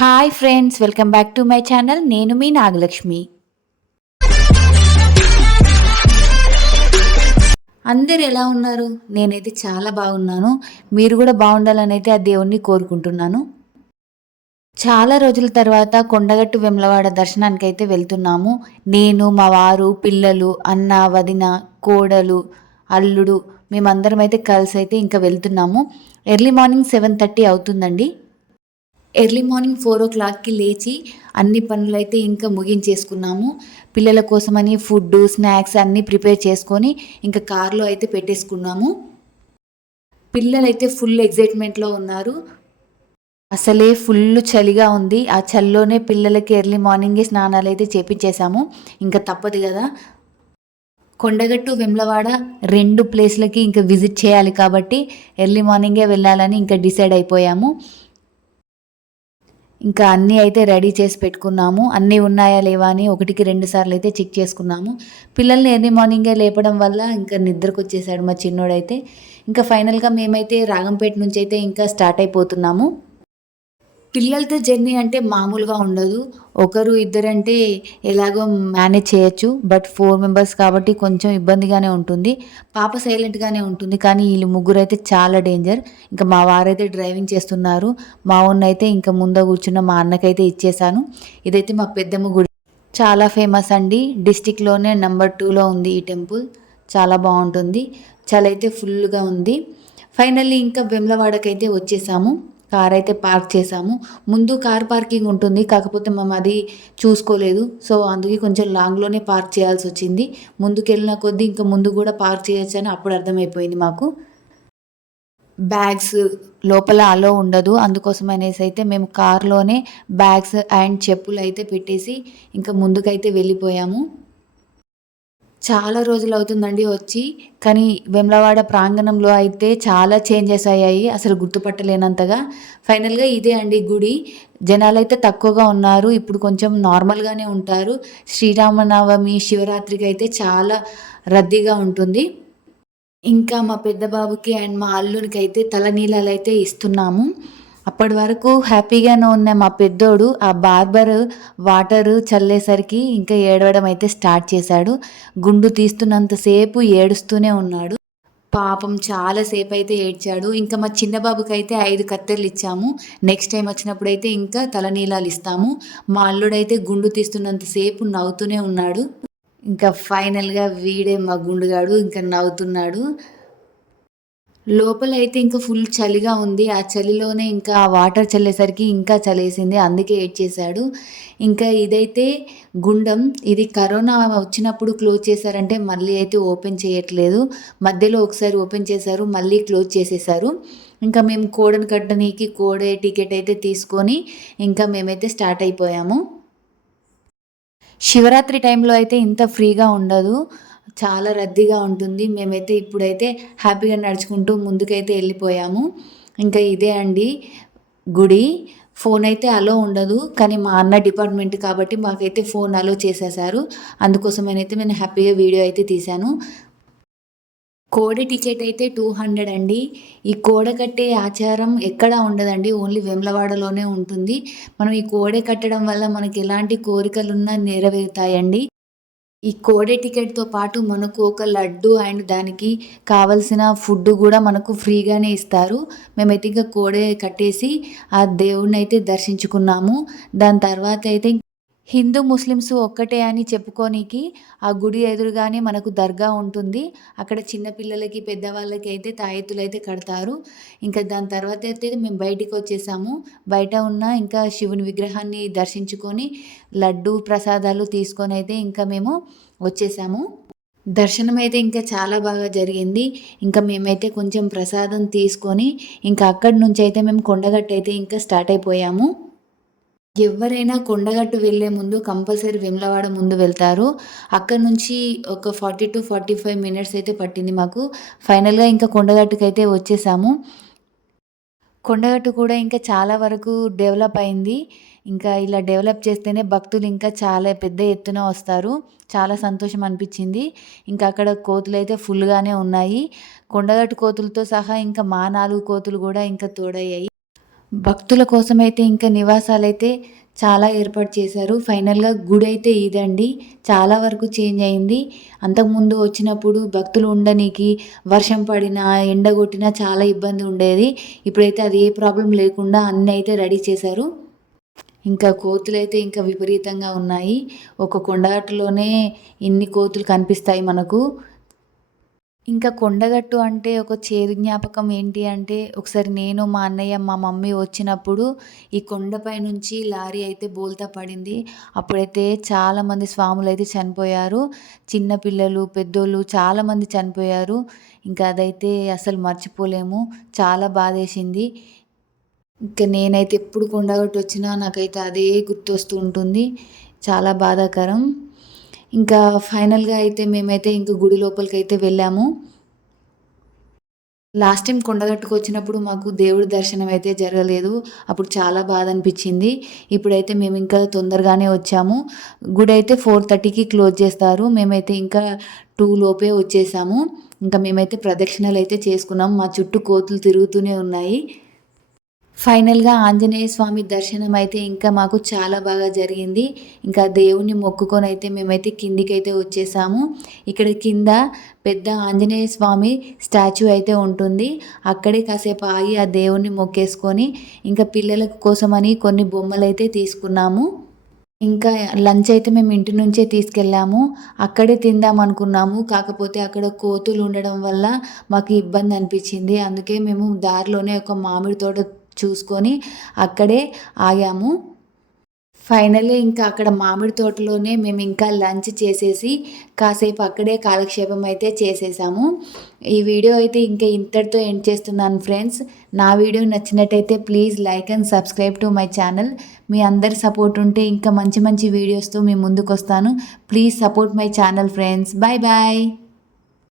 Hi friends, welcome back to my channel. నేను మీ నాగలక్ష్మి. అందరు ఎలా ఉన్నారు? నేనైతే చాలా బాగున్నాను. మీరు కూడా బాగుండాలని అయితే ఆ దేవుణ్ణి కోరుకుంటున్నాను. చాలా రోజుల తర్వాత కొండగట్టు వెమ్లవాడ దర్శనానికి అయితే వెళ్తున్నాము. నేను, మా వారు, పిల్లలు, అన్న, వదిన, కోడలు, అల్లుడు మేమందరం అయితే కలిసి అయితే ఇంకా వెళ్తున్నాము. ఎర్లీ మార్నింగ్ 7:30 అవుతుందండి. ఎర్లీ మార్నింగ్ 4 o'clockకి లేచి అన్ని పనులైతే ఇంకా ముగించేసుకున్నాము. పిల్లల కోసమని ఫుడ్డు, స్నాక్స్ అన్నీ ప్రిపేర్ చేసుకొని ఇంకా కార్లో అయితే పెట్టేసుకున్నాము. పిల్లలైతే ఫుల్ ఎగ్జైట్మెంట్లో ఉన్నారు. అసలే ఫుల్ చలిగా ఉంది. ఆ చలిలోనే పిల్లలకి ఎర్లీ మార్నింగే స్నానాలు అయితే చేపించేశాము. ఇంకా తప్పదు కదా. కొండగట్టు వెమ్లవాడ 2 ప్లేస్లకి ఇంకా విజిట్ చేయాలి కాబట్టి ఎర్లీ మార్నింగే వెళ్ళాలని ఇంకా డిసైడ్ అయిపోయాము. ఇంకా అన్నీ అయితే రెడీ చేసి పెట్టుకున్నాము. అన్నీ ఉన్నాయా లేవా అని 1-2 సార్లు అయితే చెక్ చేసుకున్నాము. పిల్లల్ని ఎర్లీ మార్నింగే లేపడం వల్ల ఇంకా నిద్రకొచ్చేసాడు మా చిన్నోడైతే. ఇంకా ఫైనల్గా మేమైతే రాగంపేట నుంచి అయితే ఇంకా స్టార్ట్ అయిపోతున్నాము. పిల్లలతో జర్నీ అంటే మామూలుగా ఉండదు. ఒకరు ఇద్దరంటే ఎలాగో మేనేజ్ చేయొచ్చు. బట్ 4 మెంబర్స్ కాబట్టి కొంచెం ఇబ్బందిగానే ఉంటుంది. పాప సైలెంట్గానే ఉంటుంది. కానీ వీళ్ళు ముగ్గురైతే చాలా డేంజర్. ఇంకా మా వారైతే డ్రైవింగ్ చేస్తున్నారు. మా వాడినైతే ఇంకా ముందు కూర్చున్న మా అన్నకైతే ఇచ్చేసాను. ఇదైతే మా పెద్దమ్మ గుడి. చాలా ఫేమస్ అండి. డిస్టిక్లోనే నెంబర్ 2లో ఉంది ఈ టెంపుల్. చాలా బాగుంటుంది. చలి అయితే ఫుల్గా ఉంది. ఫైనల్లీ ఇంకా వెమ్లవాడకైతే వచ్చేసాము. కార్ అయితే పార్క్ చేసాము. ముందు కార్ పార్కింగ్ ఉంటుంది. కాకపోతే మేము అది చూసుకోలేదు. సో అందుకే కొంచెం లాంగ్లోనే పార్క్ చేయాల్సి వచ్చింది. ముందుకెళ్ళిన కొద్దీ ఇంకా ముందు కూడా పార్క్ చేయొచ్చని అప్పుడు అర్థమైపోయింది మాకు. బ్యాగ్స్ లోపల అలో ఉండదు. అందుకోసం అనేసి అయితే మేము కార్లోనే బ్యాగ్స్ అండ్ చెప్పులు అయితే పెట్టేసి ఇంకా ముందుకైతే వెళ్ళిపోయాము. చాలా రోజులు అవుతుందండి వచ్చి. కానీ వేములవాడ ప్రాంగణంలో అయితే చాలా చేంజెస్ అయ్యాయి. అసలు గుర్తుపట్టలేనంతగా. ఫైనల్‌గా ఇదే అండి గుడి. జనాలైతే తక్కువగా ఉన్నారు. ఇప్పుడు కొంచెం నార్మల్‌గానే ఉంటారు. శ్రీరామనవమి, శివరాత్రికి అయితే చాలా రద్దీగా ఉంటుంది. ఇంకా మా పెద్ద బాబుకి అండ్ మా అల్లునికైతే తలనీలాలైతే ఇస్తున్నాము. అప్పటి వరకు హ్యాపీగానే ఉన్న మా పెద్దోడు ఆ బార్బర్ వాటరు చల్లేసరికి ఇంకా ఏడవడం అయితే స్టార్ట్ చేశాడు. గుండు తీస్తున్నంత సేపు ఏడుస్తూనే ఉన్నాడు. పాపం చాలా సేపయితే ఏడ్చాడు. ఇంకా మా చిన్న బాబుకైతే 5 కత్తెరలు ఇచ్చాము. నెక్స్ట్ టైమ్ వచ్చినప్పుడైతే ఇంకా తలనీలాలు ఇస్తాము. మా అల్లుడైతే గుండు తీస్తున్నంత సేపు నవ్వుతూనే ఉన్నాడు. ఇంకా ఫైనల్‌గా వీడే మా గుండుగాడు ఇంకా నవ్వుతున్నాడు. లోపలైతే ఇంకా ఫుల్ చలిగా ఉంది. ఆ చలిలోనే ఇంకా ఆ వాటర్ చల్లేసరికి ఇంకా చలేసింది. అందుకే ఏడ్చేశాడు. ఇంకా ఇదైతే గుండం. ఇది కరోనా వచ్చినప్పుడు క్లోజ్ చేశారంటే మళ్ళీ అయితే ఓపెన్ చేయట్లేదు. మధ్యలో ఒకసారి ఓపెన్ చేశారు. మళ్ళీ క్లోజ్ చేసేశారు. ఇంకా మేము కోడని కట్టనీకి కోడే టికెట్ అయితే తీసుకొని ఇంకా మేమైతే స్టార్ట్ అయిపోయాము. శివరాత్రి టైంలో అయితే ఇంత ఫ్రీగా ఉండదు. చాలా రద్దీగా ఉంటుంది. మేమైతే ఇప్పుడైతే హ్యాపీగా నడుచుకుంటూ ముందుకైతే వెళ్ళిపోయాము. ఇంకా ఇదే అండి గుడి. ఫోన్ అయితే అలో ఉండదు. కానీ మా అన్న డిపార్ట్మెంట్ కాబట్టి మాకైతే ఫోన్ అలో చేసేసారు. అందుకోసమనైతే నేను హ్యాపీగా వీడియో అయితే తీశాను. కోడి టికెట్ అయితే 200 అండి. ఈ కోడ కట్టే ఆచారం ఎక్కడా ఉండదండి. ఓన్లీ వేములవాడలోనే ఉంటుంది. మనం ఈ కోడె కట్టడం వల్ల మనకి ఎలాంటి కోరికలున్నా నెరవేరుతాయండి. ఈ కోడె టికెట్‌తో పాటు మనకు ఒక లడ్డు అండ్ దానికి కావాల్సిన ఫుడ్ గూడా మనకు ఫ్రీగానే ఇస్తారు. మేమైతే ఇంక కోడె కట్టేసి ఆ దేవుడినైతే దర్శించుకున్నాము. దాని తర్వాతయితే హిందూ, ముస్లిమ్స్ ఒక్కటే అని చెప్పుకోనీకి ఆ గుడి ఎదురుగానే మనకు దర్గా ఉంటుంది. అక్కడ చిన్న పిల్లలకి, పెద్దవాళ్ళకి అయితే తాయెత్తులైతే కడతారు. ఇంకా దాని తర్వాతయితే మేము బయటికొచ్చేసాము. బయట ఉన్న ఇంకా శివుని విగ్రహాన్ని దర్శించుకొని, లడ్డూ, ప్రసాదాలు తీసుకొనైతే ఇంకా మేము వచ్చేసాము. దర్శనం అయితే ఇంకా చాలా బాగా జరిగింది. ఇంకా మేమైతే కొంచెం ప్రసాదం తీసుకొని ఇంకా అక్కడి నుంచయితే మేము కొండగట్టయితే ఇంకా స్టార్ట్ అయిపోయాము. ఎవ్వరైనా కొండగట్టు వెళ్ళే ముందు కంపల్సరీ వేములవాడ ముందు వెళ్తారు. అక్కడి నుంచి ఒక 40-45 మినిట్స్ అయితే పట్టింది మాకు. ఫైనల్‌గా ఇంకా కొండగట్టుకైతే వచ్చేసాము. కొండగట్టు కూడా ఇంకా చాలా వరకు డెవలప్ అయింది. ఇంకా ఇలా డెవలప్ చేస్తేనే భక్తులు ఇంకా చాలా పెద్ద ఎత్తున వస్తారు. చాలా సంతోషం అనిపించింది. ఇంకా అక్కడ కోతులైతే ఫుల్‌గానే ఉన్నాయి. కొండగట్టు కోతులతో సహా ఇంకా మా 4 కోతులు కూడా ఇంకా తోడయ్యాయి. భక్తుల కోసమైతే ఇంకా నివాసాలైతే చాలా ఏర్పాటు చేశారు. ఫైనల్‌గా గుడైతే ఇదండి. చాలా వరకు చేంజ్ అయింది. అంతకుముందు వచ్చినప్పుడు భక్తులు ఉండనీకి వర్షం పడినా, ఎండ కొట్టినా చాలా ఇబ్బంది ఉండేది. ఇప్పుడైతే అది ఏ ప్రాబ్లమ్ లేకుండా అన్నీ అయితే రెడీ చేశారు. ఇంకా కోతులైతే ఇంకా విపరీతంగా ఉన్నాయి. ఒక కొండగట్టులోనే ఇన్ని కోతులు కనిపిస్తాయి మనకు. ఇంకా కొండగట్టు అంటే ఒక చేదు జ్ఞాపకం ఏంటి అంటే, ఒకసారి నేను, మా అన్నయ్య, మా మమ్మీ వచ్చినప్పుడు ఈ కొండపై నుంచి లారీ అయితే బోల్తా పడింది. అప్పుడైతే చాలామంది స్వాములైతే చనిపోయారు. చిన్న పిల్లలు, పెద్దోళ్ళు చాలామంది చనిపోయారు. ఇంకా అదైతే అసలు మర్చిపోలేము. చాలా బాధేసింది. ఇంక నేనైతే ఎప్పుడు కొండగట్టు వచ్చినా నాకైతే అదే గుర్తొస్తూ ఉంటుంది. చాలా బాధాకరం. ఇంకా ఫైనల్‌గా అయితే మేమైతే ఇంక గుడి లోపలికైతే వెళ్ళాము. లాస్ట్ టైం కొండగట్టుకొచ్చినప్పుడు మాకు దేవుడి దర్శనం అయితే జరగలేదు. అప్పుడు చాలా బాధ అనిపిచ్చింది. ఇప్పుడైతే మేము ఇంకా తొందరగానే వచ్చాము. గుడైతే 4:30కి క్లోజ్ చేస్తారు. మేమైతే ఇంకా 2 లోపే వచ్చేసాము. ఇంకా మేమైతే ప్రదక్షిణలైతే చేసుకున్నాం. మా చుట్టూ కోతులు తిరుగుతూనే ఉన్నాయి. ఫైనల్‌గా ఆంజనేయ స్వామి దర్శనం అయితే ఇంకా మాకు చాలా బాగా జరిగింది. ఇంకా దేవుడిని మొక్కుకొనైతే మేమైతే కిందికైతే వచ్చేసాము. ఇక్కడ కింద పెద్ద ఆంజనేయ స్వామి స్టాచ్యూ అయితే ఉంటుంది. అక్కడే కాసేపు ఆగి ఆ దేవుడిని మొక్కేసుకొని ఇంకా పిల్లల కోసమని కొన్ని బొమ్మలైతే తీసుకున్నాము. ఇంకా లంచ్ అయితే మేము ఇంటి నుంచే తీసుకెళ్ళాము. అక్కడే తిందాం అనుకున్నాము. కాకపోతే అక్కడ కోతులు ఉండడం వల్ల మాకు ఇబ్బంది అనిపించింది. అందుకే మేము దారిలోనే ఒక మామిడి తోట చూసుకొని అక్కడే ఆగాము. ఫైనల్లీ ఇంకా అక్కడ మామిడి తోటలోనే మేము ఇంకా లంచ్ చేసేసి కాసేపు అక్కడే కాలక్షేపం అయితే చేసేసాము. ఈ వీడియో అయితే ఇంకా ఇంతటితో ఎండ్ చేస్తున్నాను ఫ్రెండ్స్. నా వీడియో నచ్చినట్టయితే please like and subscribe to my channel. మీ అందరి సపోర్ట్ ఉంటే ఇంకా మంచి మంచి వీడియోస్తో మీ ముందుకు వస్తాను. Please support my channel friends. Bye bye.